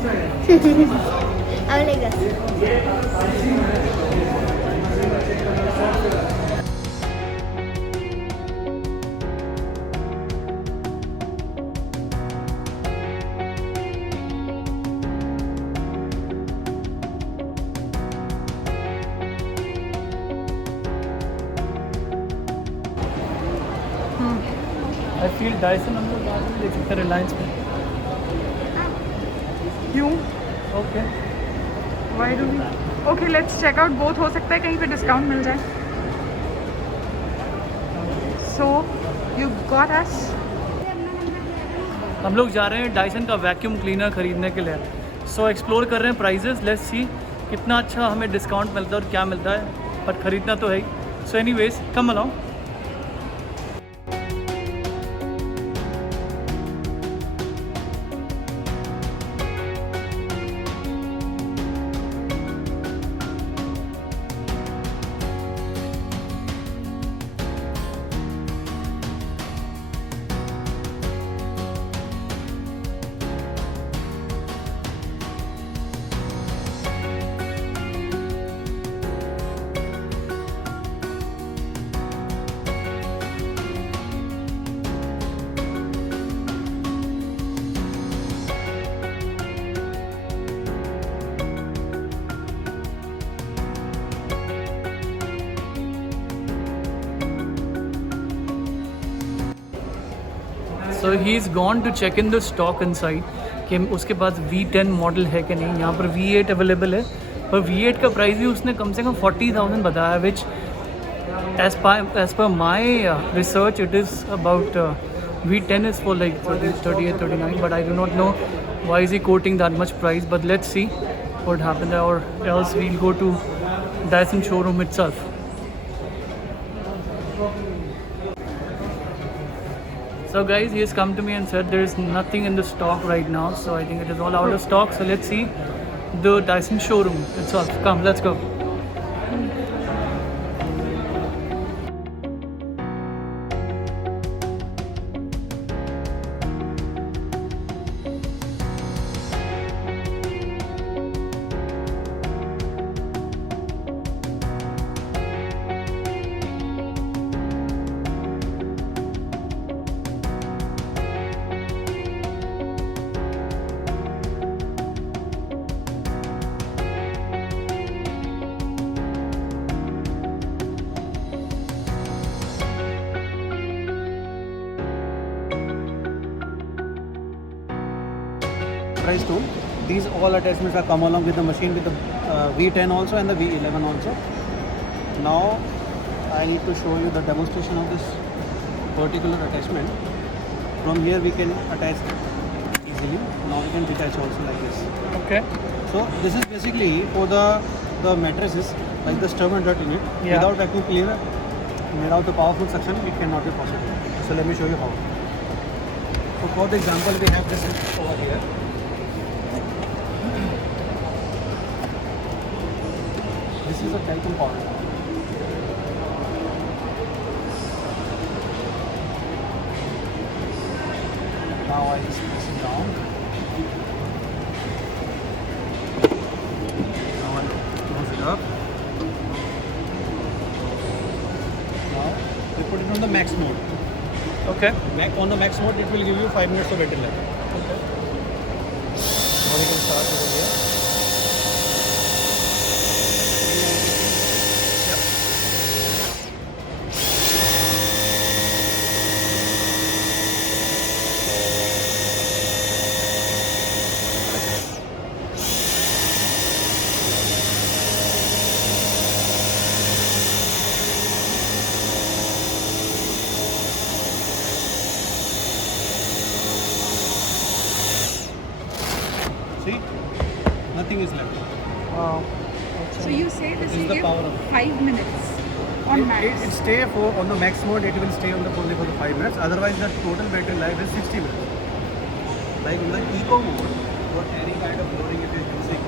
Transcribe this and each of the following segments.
I like this. I feel Dyson हम लोग बाद में देख सकते हैं रिलायंस में. क्यों? Okay. Why do we? Okay, let's check out both. हो सकता है कहीं पे डिस्काउंट मिल जाए. So, you got us. हम लोग जा रहे हैं डाइसन का वैक्यूम क्लीनर ख़रीदने के लिए. सो एक्सप्लोर कर रहे हैं प्राइजेस. लेट्स सी कितना अच्छा हमें डिस्काउंट मिलता है और क्या मिलता है, बट ख़रीदना तो है ही. So anyways come allow. So he is gone to check in the stock inside कि उसके पास V10 मॉडल है कि नहीं. यहाँ पर V8 अवेलेबल है, पर V8 का प्राइस भी उसने कम से कम 40,000 बताया, विच एज पर my research it is about V10 is for like 38, 39, but I do not know why is he quoting that much price. But let's see what happens, or else we'll go to Dyson showroom itself. So guys, he has come to me and said there is nothing in the stock right now, so I think it is all out of stock. So let's see the Dyson showroom itself. Come, let's go. Price too. These all attachments are come along with the machine with the V10 also and the V11 also. Now I need to show you the demonstration of this particular attachment. From here we can attach easily. Now we can detach also like this. Okay. So this is basically for the mattresses like the stub and dirt in it. Yeah. Without vacuum cleaner, without the powerful suction, it cannot be possible. So let me show you how. So for the example, we have this over here. This is a talcum powder. Now I just press it down. Now I close it up. Now we put it on the max mode. Okay. On the max mode, it will give you 5 minutes of battery life. Okay. Now we can start over here. See, nothing is left. Wow. So you say this This is will the give power of it. 5 minutes on max. It stay for on the max mode. It will stay on the only for the 5 minutes. Otherwise, the total battery life is 60 minutes. Like in the eco mode, for any kind of loading it is using.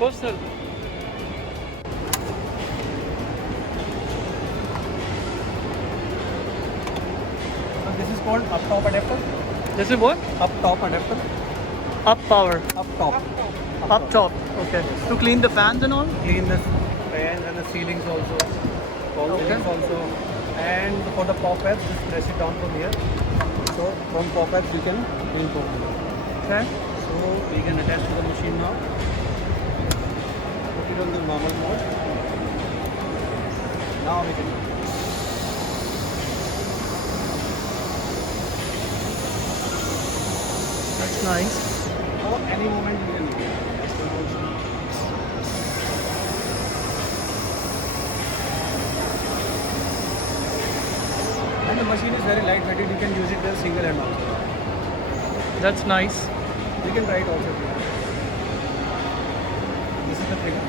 Personal. So this is called up top adapter. This is what? Up top adapter. Up power. Up top. Up top. Okay. To clean the fans and all? Clean the fans and the ceilings also. Wall Okay. ceilings also. And for the pop pads, just press it down from here. So from pop pads you can clean from here. Okay. So we can attach to the machine now. Put it on the normal mode. Now we can. That's nice. Or any moment you can. And the machine is very lightweight. You can use it as single hand also. That's nice. You can try it also. This is the trigger.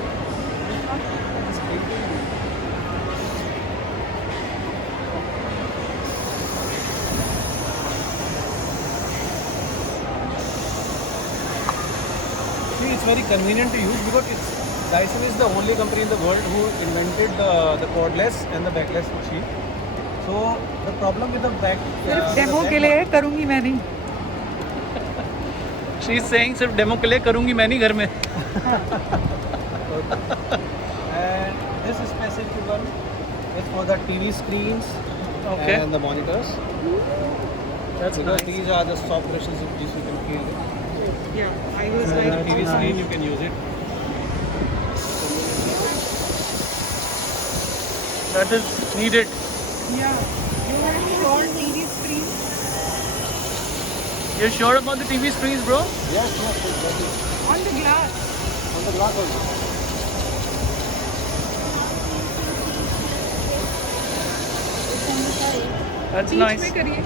See, it's very convenient to use because Dyson is the only company in the world who invented the cordless and the backless machine. So the problem with the back. सिर्फ demo के लिए करूँगी मैं नहीं. She is saying सिर्फ demo के लिए करूँगी मैं नहीं घर में. And this specific one is for the TV screens Okay. and the monitors. That's Because nice. these are the soft brushes which you can feel. Yeah, I was And the like, TV screen you can use it. That is needed. yeah. You have short TV screen You're sure about the TV screens, bro? Yes, exactly. on the glass. On the glass also. That's beach nice. में करिए.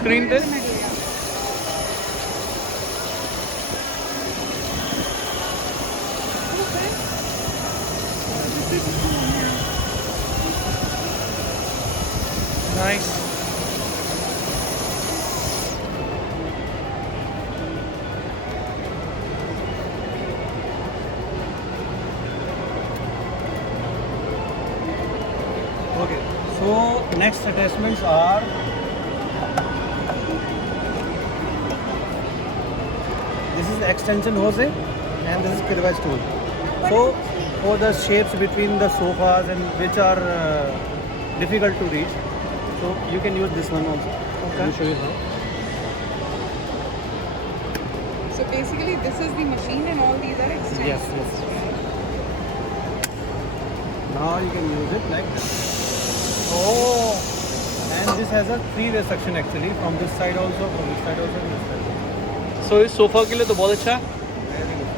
Screen पे. में करिए आप. Nice. Okay. So next attachments are this is extension hose and this is curvage tool. So for the shapes between the sofas and which are difficult to reach, so you can use this one also. Let me show you now. So basically, this is the machine, and all these are extensions. Yes. Now you can use it like this. Oh. And this has a three-way suction actually, from this side also, from this side also, and this side also. So इस sofa के लिए तो बहुत अच्छा है. Very good.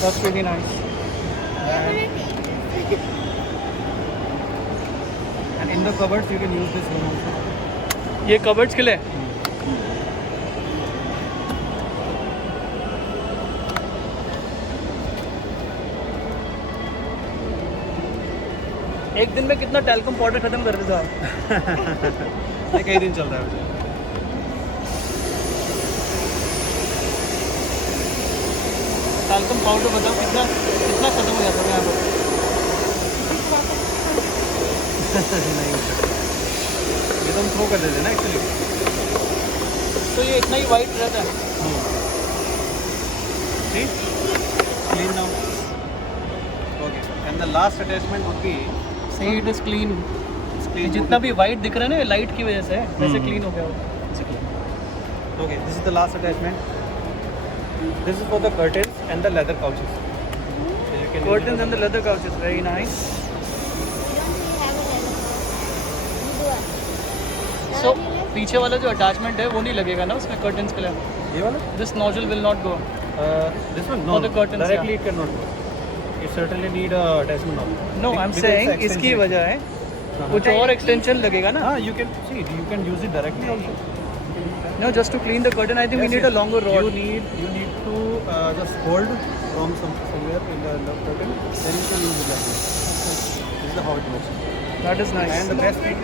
That's really nice. And in the cupboards you can use this one also. ये cupboards के लिए. एक दिन में कितना टैल्कम पाउडर खत्म कर देता है. ये कई दिन चल रहा है मुझे. टैल्कम पाउडर बताओ कितना कितना खत्म हो जाता है यहाँ पर. नहीं हो सकता. ये तो हम थ्रो कर देते हैं ना एक्चुअली. तो ये इतना ही वाइट रहता है. See? Clean now. Okay. And the last attachment would be see it is clean. clean. जितना भी वाइट दिख रहा है ना लाइट की वजह से है. वैसे क्लीन हो गया वो. Okay, this is the last attachment. This is for the curtains and the leather couches. So you can use it Curtains as and the leather couches, very nice. So पीछे वाला जो अटैचमेंट है वो नहीं लगेगा ना उसमें कर्टन्स के लिए. ये वाला? This nozzle will not go. This one? For No. the curtains, Directly yeah. it cannot go. You certainly need a attachment on. No, I'm saying इसकी वजह है कुछ और एक्सटेंशन लगेगा ना. You can see. You can use it directly also. No, just to clean the curtain, I think we need a longer rod. You need to just hold from somewhere in the curtain. Then you can use it like this. This is how it works. That is nice. And the best thing.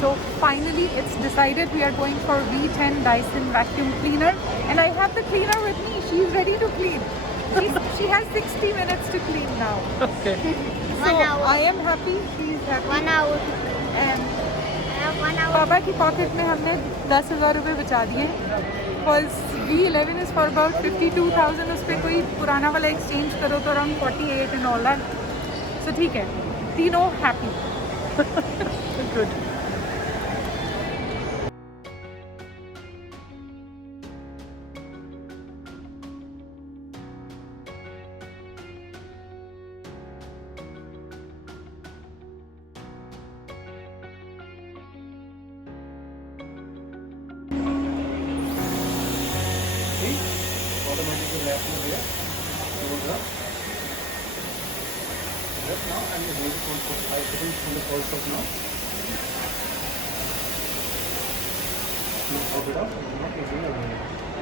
So finally it's decided we are going for V10 Dyson vacuum cleaner, and I have the cleaner with me. She's ready to clean. She has 60 minutes to clean now. Okay. So 1 hour. I am happy, she's happy. 1 hour. And 1 hour. पापा की pocket में हमने 10,000 रुपये बचा दिए. Because V11 is for about 52,000. उस पर कोई पुराना वाला एक्सचेंज करो तो around 48 and all that. So ठीक है, तीनों happy. Good. See, automatically wrap हो गया. Close up. Wrap now and you hold it for 5 seconds from the pulse of now. You pop it up. It's not easily available.